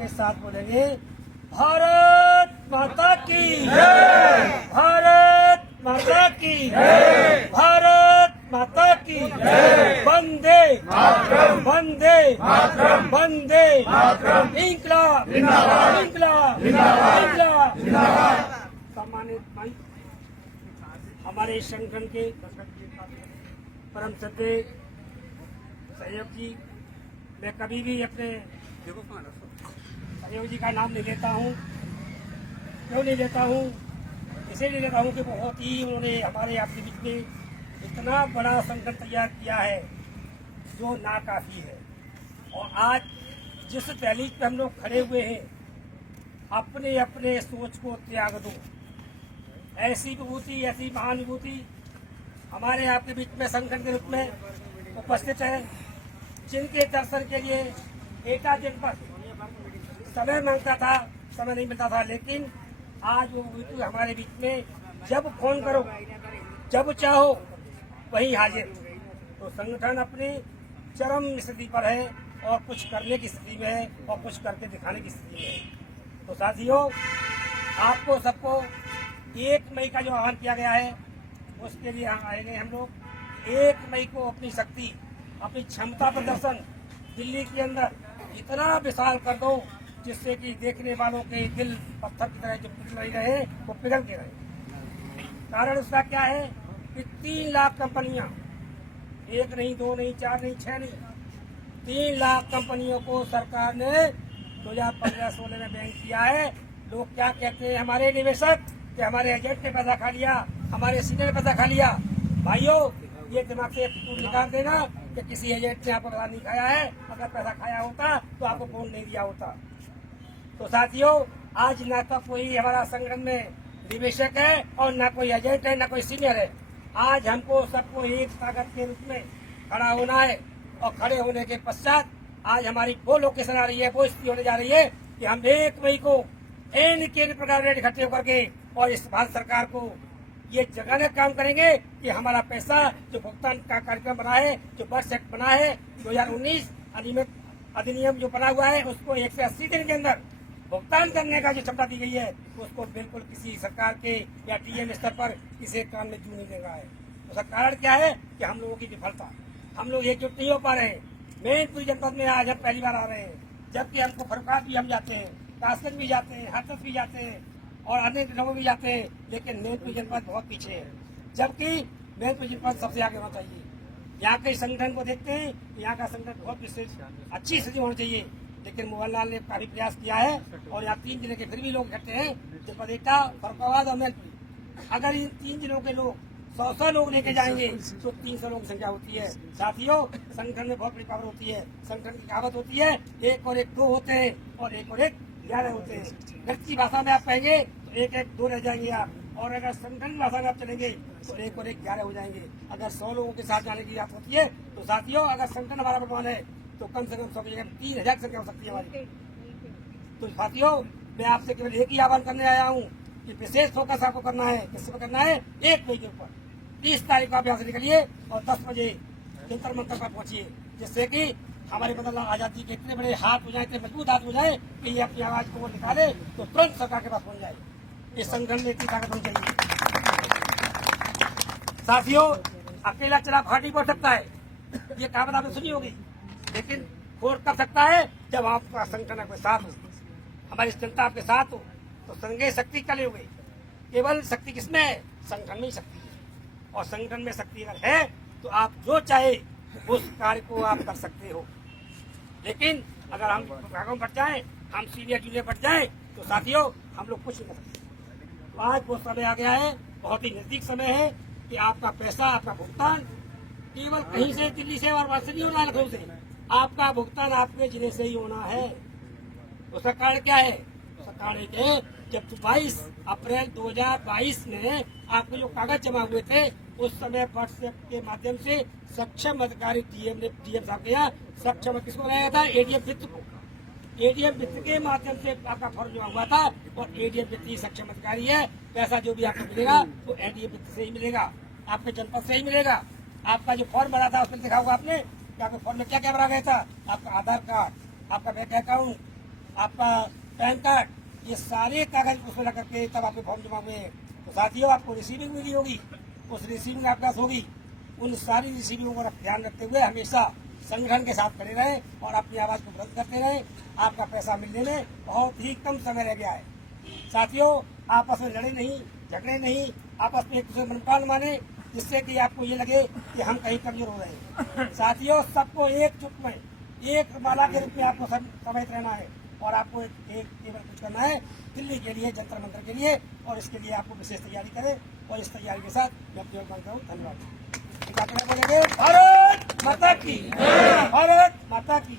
के साथ बोलेंगे, भारत माता की जय, भारत माता की जय, भारत माता की जय, वंदे मातरम, वंदे मातरम, वंदे मातरम, इंकलाब जिंदाबाद, इंकलाब जिंदाबाद, जिंदाबाद। सम्मानित भाई, हमारे संगठन के परम श्रद्धेय सहयोग जी, मैं कभी भी अपने सहयोग जी का नाम नहीं लेता हूँ। क्यों नहीं लेता हूँ? इसलिए लेता हूँ कि बहुत ही उन्होंने हमारे आपके बीच में इतना बड़ा संगठन तैयार किया है जो नाकाफी है। और आज जिस दहलीज पे हम लोग खड़े हुए हैं, अपने अपने सोच को त्याग दो। ऐसी विभूति, ऐसी महानुभूति हमारे आपके बीच में संगठन के रूप में उपस्थित है, जिनके दर्शन के लिए एटा जनपद समय मांगता था, समय नहीं मिलता था, लेकिन आज वो विभूति हमारे बीच में जब फोन करो, जब चाहो वही हाजिर। तो संगठन अपनी चरम स्थिति पर है और कुछ करने की स्थिति में है और कुछ करके दिखाने की स्थिति में है। तो साथियों, आपको सबको 1 मई का जो आह्वान किया गया है, उसके लिए आएंगे हम लोग। 1 मई को अपनी शक्ति, अपनी क्षमता प्रदर्शन दिल्ली के अंदर इतना विशाल कर दो, जिससे कि देखने वालों के दिल पत्थर की तरह जो पिघल नहीं रहे वो पिघल के रहे। कारण उसका क्या है कि 3 लाख कंपनियां, 1 नहीं, 2 नहीं, 4 नहीं, 6 नहीं, 3 लाख कंपनियों को सरकार ने 2015-16 में बैन किया है। लोग क्या कहते हैं हमारे निवेशक कि हमारे एजेंट ने पैसा खा लिया, हमारे सीनियर ने पैसा खा लिया। भाइयों, ये दिमाग से निकाल देना कि किसी एजेंट ने आपको पैसा नहीं खाया है। अगर पैसा खाया होता तो आपको फोन नहीं दिया होता। तो साथियों, आज ना तो कोई हमारा संगठन में निवेशक है और ना कोई एजेंट है, ना कोई सीनियर है। आज हमको सबको एक ताकत के रूप में खड़ा होना है और खड़े होने के पश्चात आज हमारी वो लोकेशन आ रही है, वो स्थिति होने जा रही है कि हम 1 मई को एन प्रकार रेट इकट्ठे होकर के और इस भारत सरकार को ये जगाने का काम करेंगे कि हमारा पैसा जो भुगतान का कार्यक्रम बना है, जो बर्थ एक्ट बना है 2019 अधिनियम जो बना हुआ है, उसको 180 दिन के अंदर भुगतान करने का जो क्षमता दी गई है, उसको बिल्कुल किसी सरकार के या डीएम स्तर पर किसी काम में जू नहीं दे रहा है। उसका कारण क्या है कि हम लोगों की विफलता, हम लोग एकजुट नहीं हो पा रहे हैं। मैनपुरी जनपद में आज हम पहली बार आ रहे हैं, जबकि हमको फरुखाबाद भी हम जाते हैं, कासगंज भी जाते हैं, हाथरस भी जाते हैं और अन्य जगहों भी जाते हैं, लेकिन मैनपुरी जनपद बहुत पीछे है, जबकि मैनपुरी जनपद सबसे आगे होना चाहिए। यहाँ के संगठन को देखते हैं, यहाँ का संगठन बहुत विशेष अच्छी स्थिति होनी चाहिए, लेकिन मोहन लाल ने काफी प्रयास किया है और यहाँ 3 जिले के फिर भी लोग इकट्ठे हैं, जनपद एटा, फरुखाबाद और मैनपुरी। अगर इन 3 जिलों के लोग 100 लोग लेके जाएंगे तो 300 लोगों की संख्या होती है। साथियों, संगठन में बहुत बड़ी पावर होती है। संगठन की कहावत होती है, 1 और 1 2 होते हैं और 1 और 1 11 होते हैं। गलती भाषा में आप कहेंगे तो 1 1 2 रह जाएंगे आप, और अगर संगठन भाषा में आप चलेंगे तो 1 और 1 11 हो जाएंगे। अगर 100 लोगों के साथ जाने की बात होती है तो साथियों, अगर संगठन हमारा बलवान है तो कम से कम 100 की जगह 3000 की संख्या हो सकती है हमारी। तो साथियों, मैं आपसे केवल एक ही आह्वान करने आया हूँ कि विशेष फोकस आपको करना है। किस पर करना है? 1 मई के ऊपर 30 तारीख को आप यहाँ से निकलिए और 10 बजे जंतर मंतर पर पहुंचिए, जिससे कि हमारे बदल आजादी के इतने बड़े हाथ हो जाए, इतने मजबूत हाथ हो जाए कि ये अपनी आवाज को निकाले तो तुरंत सरकार के पास पहुंच जाए। इस संगठन में इतनी ताकत होनी चाहिए। साथियों, अकेला चला भाटी बढ़ सकता है, ये कहावत आपने सुनी होगी, लेकिन फोड़ कर सकता है जब आपका संगठन आपके साथ हो, हमारी जनता आपके साथ हो। तो संगे शक्ति कले हुए, केवल शक्ति किसमें है? संगठन में ही शक्ति है। और संगठन में शक्ति अगर है तो आप जो चाहे उस कार्य को आप कर सकते हो। लेकिन अगर हम भागों बढ़ जाए, हम सीनियर जूनियर बढ़ जाए, तो साथियों हम लोग कुछ नहीं कर सकते। तो आज वो समय आ गया है, बहुत ही नजदीक समय है कि आपका पैसा, आपका भुगतान केवल कहीं से, दिल्ली से और वहां से नहीं होना, लखनऊ से, आपका भुगतान आपके जिले से ही होना है। उसका कारण क्या है? उसका कारण है जब 22 अप्रैल 2022 में आपके जो कागज जमा हुए थे, उस समय व्हाट्सएप के माध्यम से सक्षम अधिकारी डीएम साहब के यहाँ सक्षम किसको बनाया था? एडीएम वित्त को। एडीएम वित्त के माध्यम से आपका फॉर्म जमा हुआ था और एडीएम वित्त ही सक्षम अधिकारी है। पैसा जो भी आपको मिलेगा वो एडीएम वित्त से ही मिलेगा, आपके जनपद से ही मिलेगा। आपका जो फॉर्म भरा था उसमें देखा होगा आपने कि आपके फॉर्म में क्या क्या भरा गया था? आपका आधार कार्ड, आपका बैंक अकाउंट, आपका पैन कार्ड, ये सारे कागज उसमें लग करके तब आपके फॉर्म जमा हुए हैं। तो साथियों, आपको रिसीविंग मिली होगी, उस रिसीविंग आपके पास होगी। उन सारी रिसीविंगों को ध्यान रखते हुए हमेशा संगठन के साथ खड़े रहें और अपनी आवाज को बुलंद करते रहें। आपका पैसा मिलने में बहुत ही कम समय रह गया है। साथियों, आपस में लड़े नहीं, झगड़े नहीं, आपस में एक दूसरे मनपाल माने, जिससे कि आपको ये लगे कि हम कहीं कमजोर हो रहे हैं। साथियों, सबको एकजुट में एक माला के रूप में आपको समेत रहना है और आपको एक केवल कुछ करना है दिल्ली के लिए, जंतर मंतर के लिए, और इसके लिए आपको विशेष तैयारी करें। और इस तैयारी के साथ मैं अपनी मांगता हूँ। धन्यवाद। बोलेंगे भारत माता की, भारत माता की।